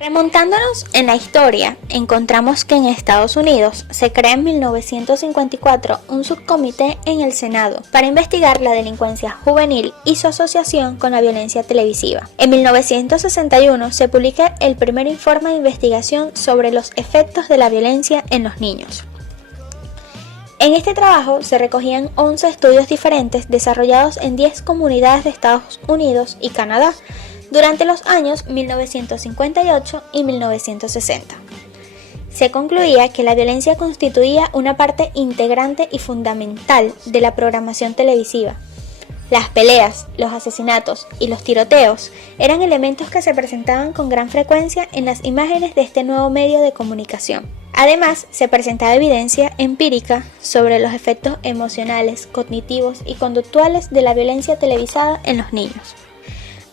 Remontándonos en la historia, encontramos que en Estados Unidos se crea en 1954 un subcomité en el Senado para investigar la delincuencia juvenil y su asociación con la violencia televisiva. En 1961 se publica el primer informe de investigación sobre los efectos de la violencia en los niños. En este trabajo se recogían 11 estudios diferentes desarrollados en 10 comunidades de Estados Unidos y Canadá durante los años 1958 y 1960. Se concluía que la violencia constituía una parte integrante y fundamental de la programación televisiva. Las peleas, los asesinatos y los tiroteos eran elementos que se presentaban con gran frecuencia en las imágenes de este nuevo medio de comunicación. Además, se presentaba evidencia empírica sobre los efectos emocionales, cognitivos y conductuales de la violencia televisada en los niños.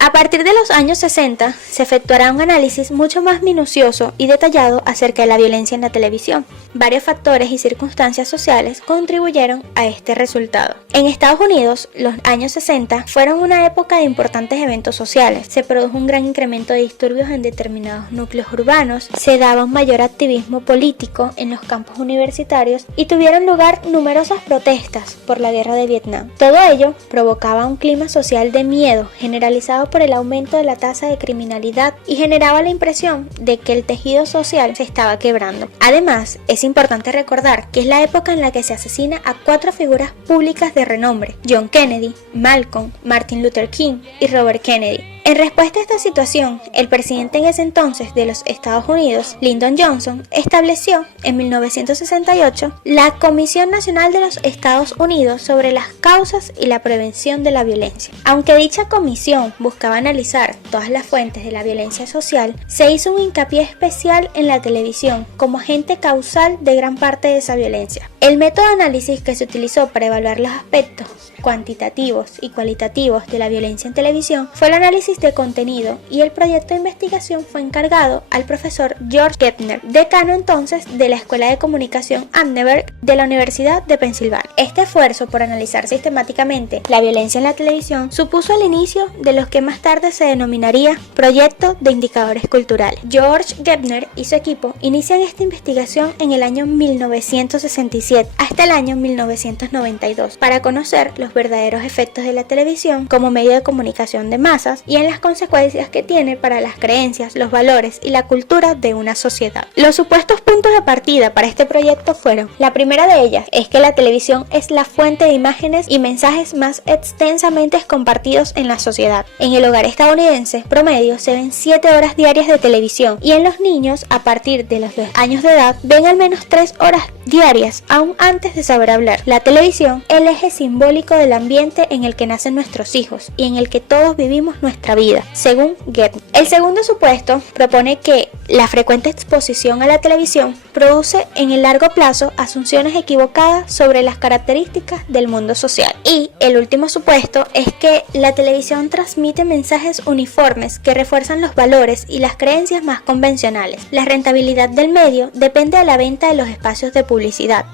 A partir de los años 60 se efectuará un análisis mucho más minucioso y detallado acerca de la violencia en la televisión. Varios factores y circunstancias sociales contribuyeron a este resultado. En Estados Unidos, los años 60 fueron una época de importantes eventos sociales. Se produjo un gran incremento de disturbios en determinados núcleos urbanos, se daba un mayor activismo político en los campus universitarios y tuvieron lugar numerosas protestas por la guerra de Vietnam. Todo ello provocaba un clima social de miedo generalizado por el aumento de la tasa de criminalidad y generaba la impresión de que el tejido social se estaba quebrando. Además, es importante recordar que es la época en la que se asesina a 4 figuras públicas de renombre: John Kennedy, Malcolm, Martin Luther King y Robert Kennedy. En respuesta a esta situación, el presidente en ese entonces de los Estados Unidos, Lyndon Johnson, estableció en 1968 la Comisión Nacional de los Estados Unidos sobre las causas y la prevención de la violencia. Aunque dicha comisión buscaba analizar todas las fuentes de la violencia social, se hizo un hincapié especial en la televisión como agente causal de gran parte de esa violencia. El método de análisis que se utilizó para evaluar los aspectos cuantitativos y cualitativos de la violencia en televisión fue el análisis de contenido, y el proyecto de investigación fue encargado al profesor George Gepner, decano entonces de la Escuela de Comunicación Annenberg de la Universidad de Pensilvania. Este esfuerzo por analizar sistemáticamente la violencia en la televisión supuso el inicio de lo que más tarde se denominaría Proyecto de Indicadores Culturales. George Gepner y su equipo inician esta investigación en el año 1967 hasta el año 1992 para conocer los verdaderos efectos de la televisión como medio de comunicación de masas y en las consecuencias que tiene para las creencias, los valores y la cultura de una sociedad. Los supuestos puntos de partida para este proyecto fueron: la primera de ellas es que la televisión es la fuente de imágenes y mensajes más extensamente compartidos en la sociedad. En el hogar estadounidense promedio se ven 7 horas diarias de televisión, y en los niños a partir de los 2 años de edad ven al menos 3 horas diarias aún antes de saber hablar. La televisión es el eje simbólico del ambiente en el que nacen nuestros hijos y en el que todos vivimos nuestra vida, según Gepner. El segundo supuesto propone que la frecuente exposición a la televisión produce en el largo plazo asunciones equivocadas sobre las características del mundo social. Y el último supuesto es que la televisión transmite mensajes uniformes que refuerzan los valores y las creencias más convencionales. La rentabilidad del medio depende de la venta de los espacios de publicidad,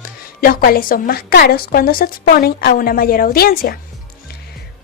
los cuales son más caros cuando se exponen a una mayor audiencia.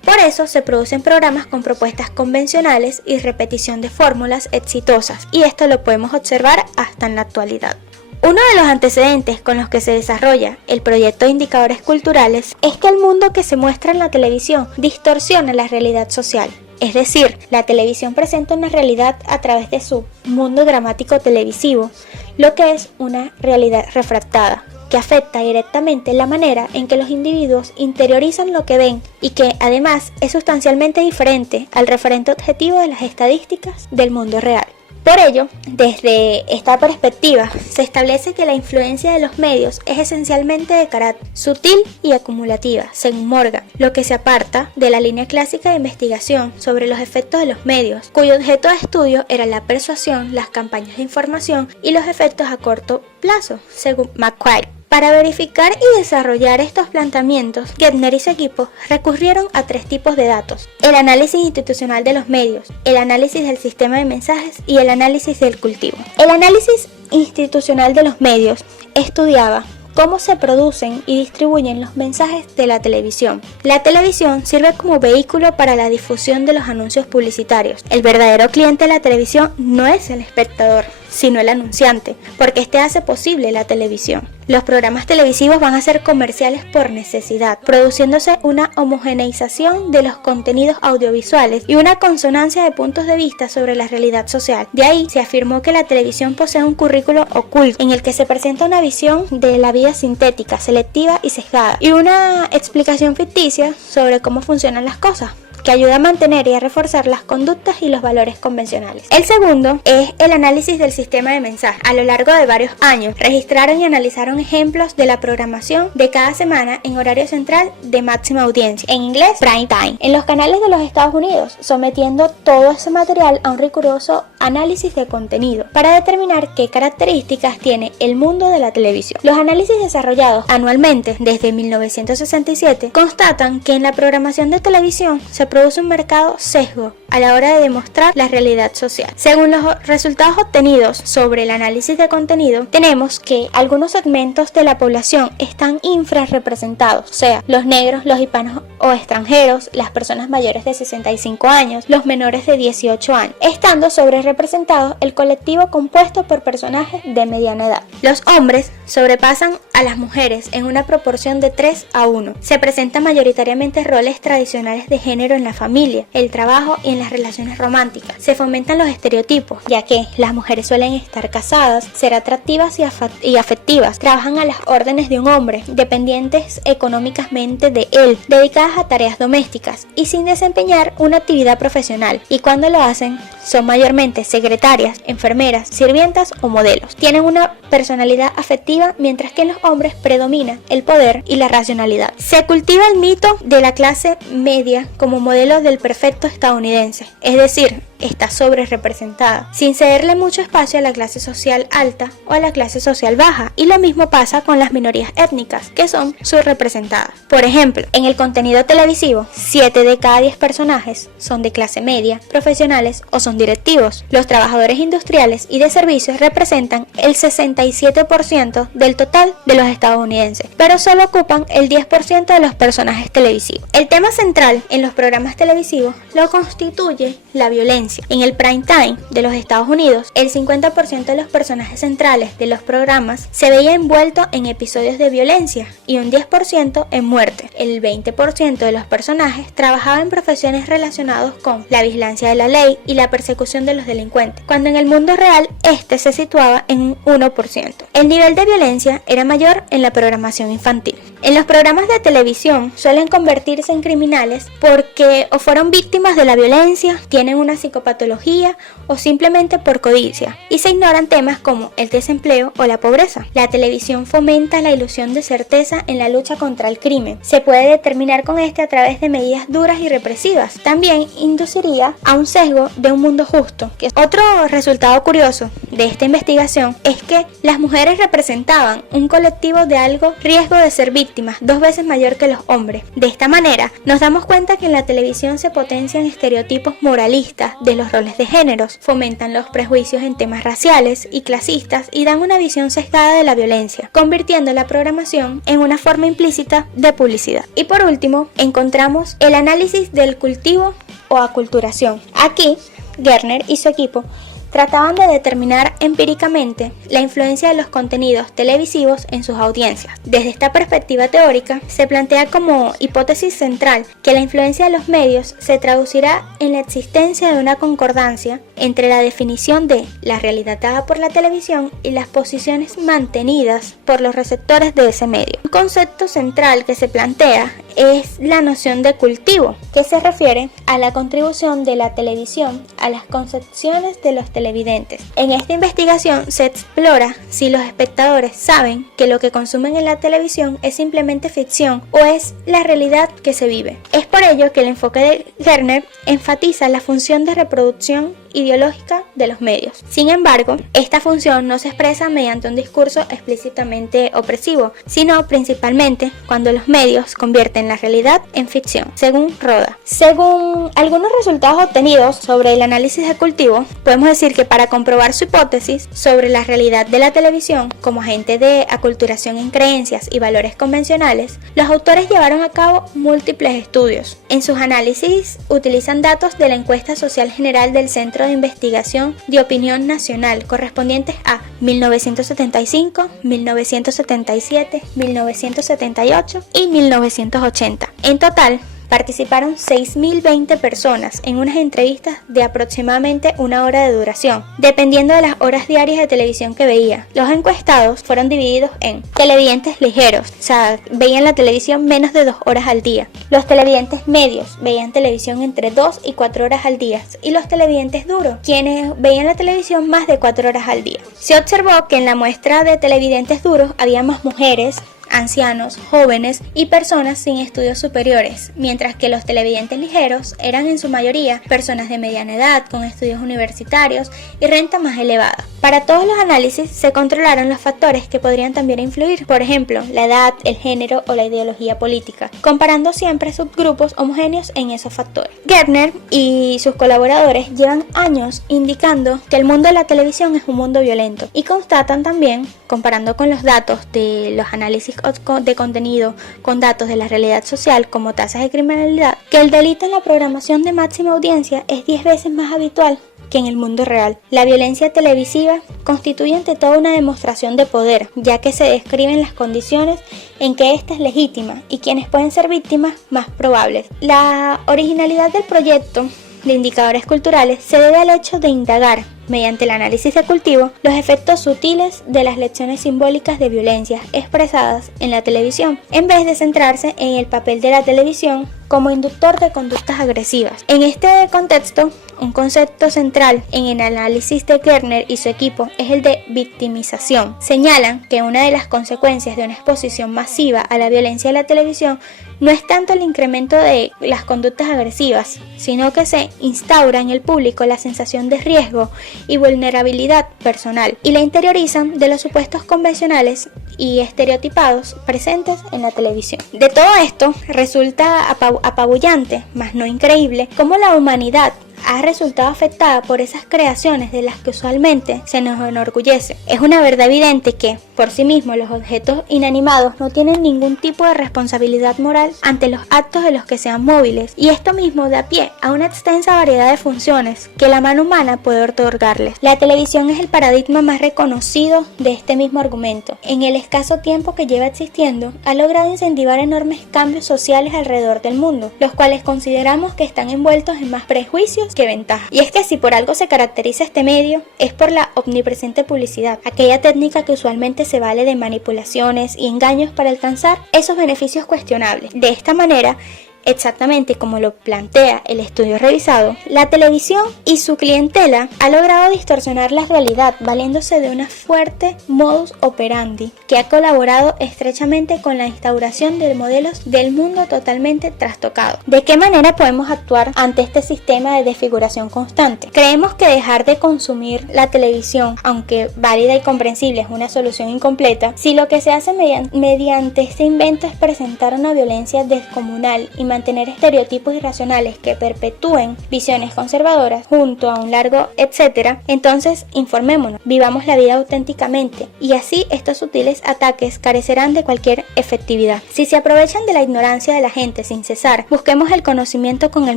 Por eso se producen programas con propuestas convencionales y repetición de fórmulas exitosas, y esto lo podemos observar hasta en la actualidad. Uno de los antecedentes con los que se desarrolla el proyecto de indicadores culturales es que el mundo que se muestra en la televisión distorsiona la realidad social. Es decir, la televisión presenta una realidad a través de su mundo dramático televisivo, lo que es una realidad refractada, que afecta directamente la manera en que los individuos interiorizan lo que ven y que además es sustancialmente diferente al referente objetivo de las estadísticas del mundo real. Por ello, desde esta perspectiva, se establece que la influencia de los medios es esencialmente de carácter sutil y acumulativa, según Morgan, lo que se aparta de la línea clásica de investigación sobre los efectos de los medios, cuyo objeto de estudio era la persuasión, las campañas de información y los efectos a corto plazo, según McQuarrie. Para verificar y desarrollar estos planteamientos, Gepner y su equipo recurrieron a 3 tipos de datos: el análisis institucional de los medios, el análisis del sistema de mensajes y el análisis del cultivo. El análisis institucional de los medios estudiaba cómo se producen y distribuyen los mensajes de la televisión. La televisión sirve como vehículo para la difusión de los anuncios publicitarios. El verdadero cliente de la televisión no es el espectador, sino el anunciante, porque este hace posible la televisión. Los programas televisivos van a ser comerciales por necesidad, produciéndose una homogeneización de los contenidos audiovisuales y una consonancia de puntos de vista sobre la realidad social. De ahí se afirmó que la televisión posee un currículo oculto, en el que se presenta una visión de la vida sintética, selectiva y sesgada, y una explicación ficticia sobre cómo funcionan las cosas, que ayuda a mantener y a reforzar las conductas y los valores convencionales. El segundo es el análisis del sistema de mensajes. A lo largo de varios años, registraron y analizaron ejemplos de la programación de cada semana en horario central de máxima audiencia, en inglés prime time, en los canales de los Estados Unidos, sometiendo todo ese material a un riguroso análisis de contenido para determinar qué características tiene el mundo de la televisión. Los análisis desarrollados anualmente desde 1967 constatan que en la programación de televisión se produce un marcado sesgo a la hora de demostrar la realidad social. Según los resultados obtenidos sobre el análisis de contenido, tenemos que algunos segmentos de la población están infrarrepresentados, o sea, los negros, los hispanos o extranjeros, las personas mayores de 65 años, los menores de 18 años, estando sobrerepresentados el colectivo compuesto por personajes de mediana edad. Los hombres sobrepasan a las mujeres en una proporción de 3:1. Se presentan mayoritariamente roles tradicionales de género en la familia, el trabajo y en las relaciones románticas. Se fomentan los estereotipos, ya que las mujeres suelen estar casadas, ser atractivas y afectivas, trabajan a las órdenes de un hombre, dependientes económicamente de él, dedicadas a tareas domésticas y sin desempeñar una actividad profesional, y cuando lo hacen son mayormente secretarias, enfermeras, sirvientas o modelos. Tienen una personalidad afectiva, mientras que en los hombres predomina el poder y la racionalidad. Se cultiva el mito de la clase media como modelo del perfecto estadounidense, es decir, está sobre representada, sin cederle mucho espacio a la clase social alta o a la clase social baja, y lo mismo pasa con las minorías étnicas, que son subrepresentadas. Por ejemplo, en el contenido televisivo, 7 de cada 10 personajes son de clase media, profesionales o son directivos. Los trabajadores industriales y de servicios representan el 67% del total de los estadounidenses, pero solo ocupan el 10% de los personajes televisivos. El tema central en los programas televisivos lo constituye la violencia. En el prime time de los Estados Unidos, el 50% de los personajes centrales de los programas se veía envuelto en episodios de violencia y un 10% en muerte. El 20% de los personajes trabajaba en profesiones relacionadas con la vigilancia de la ley y la persecución de los delincuentes, cuando en el mundo real este se situaba en un 1%. El nivel de violencia era mayor en la programación infantil. En los programas de televisión suelen convertirse en criminales porque o fueron víctimas de la violencia, tienen una psicopatología o simplemente por codicia, y se ignoran temas como el desempleo o la pobreza. La televisión fomenta la ilusión de certeza en la lucha contra el crimen. Se puede determinar con este a través de medidas duras y represivas. También induciría a un sesgo de un mundo justo. Otro resultado curioso de esta investigación es que las mujeres representaban un colectivo de alto riesgo de ser víctimas, 2 veces mayor que los hombres. De esta manera, nos damos cuenta que en la televisión se potencian estereotipos moralistas de los roles de géneros, fomentan los prejuicios en temas raciales y clasistas y dan una visión sesgada de la violencia, convirtiendo la programación en una forma implícita de publicidad. Y por último, encontramos el análisis del cultivo o aculturación. Aquí, Gerner y su equipo trataban de determinar empíricamente la influencia de los contenidos televisivos en sus audiencias. Desde esta perspectiva teórica, se plantea como hipótesis central que la influencia de los medios se traducirá en la existencia de una concordancia entre la definición de la realidad dada por la televisión y las posiciones mantenidas por los receptores de ese medio. Un concepto central que se plantea es la noción de cultivo, que se refiere a la contribución de la televisión a las concepciones de los televidentes. En esta investigación se explora si los espectadores saben que lo que consumen en la televisión es simplemente ficción o es la realidad que se vive. Es por ello que el enfoque de Gerner enfatiza la función de reproducción ideológica de los medios. Sin embargo, esta función no se expresa mediante un discurso explícitamente opresivo, sino principalmente cuando los medios convierten la realidad en ficción, según Roda. Según algunos resultados obtenidos sobre el análisis de cultivo, podemos decir que para comprobar su hipótesis sobre la realidad de la televisión como agente de aculturación en creencias y valores convencionales, los autores llevaron a cabo múltiples estudios. En sus análisis utilizan datos de la encuesta social general del Centro de Investigación de Opinión Nacional correspondientes a 1975, 1977, 1978 y 1980. En total, participaron 6.020 personas en unas entrevistas de aproximadamente 1 hora de duración, dependiendo de las horas diarias de televisión que veía. Los encuestados fueron divididos en televidentes ligeros, o sea, veían la televisión menos de 2 horas al día. Los televidentes medios veían televisión entre 2 y 4 horas al día. Y los televidentes duros, quienes veían la televisión más de 4 horas al día. Se observó que en la muestra de televidentes duros había más mujeres, ancianos, jóvenes y personas sin estudios superiores, mientras que los televidentes ligeros eran en su mayoría personas de mediana edad con estudios universitarios y renta más elevada. Para todos los análisis se controlaron los factores que podrían también influir, por ejemplo, la edad, el género o la ideología política, comparando siempre subgrupos homogéneos en esos factores. Gertner y sus colaboradores llevan años indicando que el mundo de la televisión es un mundo violento y constatan también, comparando con los datos de los análisis de contenido con datos de la realidad social como tasas de criminalidad, que el delito en la programación de máxima audiencia es 10 veces más habitual que en el mundo real. La violencia televisiva constituye ante todo una demostración de poder, ya que se describen las condiciones en que ésta es legítima y quienes pueden ser víctimas más probables. La originalidad del proyecto de indicadores culturales se debe al hecho de indagar, mediante el análisis de cultivo, los efectos sutiles de las lecciones simbólicas de violencia expresadas en la televisión, en vez de centrarse en el papel de la televisión como inductor de conductas agresivas. En este contexto, un concepto central en el análisis de Gertner y su equipo es el de victimización. Señalan que una de las consecuencias de una exposición masiva a la violencia de la televisión no es tanto el incremento de las conductas agresivas, sino que se instaura en el público la sensación de riesgo y vulnerabilidad personal y la interiorizan de los supuestos convencionales y estereotipados presentes en la televisión. De todo esto resulta apabullante, mas no increíble, cómo la humanidad ha resultado afectada por esas creaciones de las que usualmente se nos enorgullece. Es una verdad evidente que, por sí mismos, los objetos inanimados no tienen ningún tipo de responsabilidad moral ante los actos de los que sean móviles, y esto mismo da pie a una extensa variedad de funciones que la mano humana puede otorgarles. La televisión es el paradigma más reconocido de este mismo argumento. En el escaso tiempo que lleva existiendo, ha logrado incentivar enormes cambios sociales alrededor del mundo, los cuales consideramos que están envueltos en más prejuicios que ventajas. Y es que si por algo se caracteriza este medio, es por la omnipresente publicidad, aquella técnica que usualmente se vale de manipulaciones y engaños para alcanzar esos beneficios cuestionables. De esta manera, exactamente como lo plantea el estudio revisado, la televisión y su clientela ha logrado distorsionar la realidad valiéndose de una fuerte modus operandi que ha colaborado estrechamente con la instauración de modelos del mundo totalmente trastocado. ¿De qué manera podemos actuar ante este sistema de desfiguración constante? Creemos que dejar de consumir la televisión, aunque válida y comprensible, es una solución incompleta si lo que se hace mediante este invento es presentar una violencia descomunal y mantener estereotipos irracionales que perpetúen visiones conservadoras junto a un largo etcétera. Entonces informémonos, vivamos la vida auténticamente y así estos sutiles ataques carecerán de cualquier efectividad. Si se aprovechan de la ignorancia de la gente sin cesar, busquemos el conocimiento con el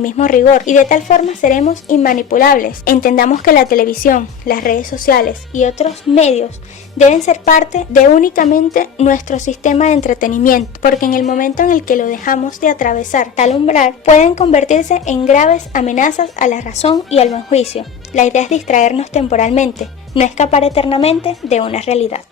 mismo rigor y de tal forma seremos inmanipulables. Entendamos que la televisión, las redes sociales y otros medios deben ser parte de únicamente nuestro sistema de entretenimiento, porque en el momento en el que lo dejamos de atravesar tal umbral, pueden convertirse en graves amenazas a la razón y al buen juicio. La idea es distraernos temporalmente, no escapar eternamente de una realidad.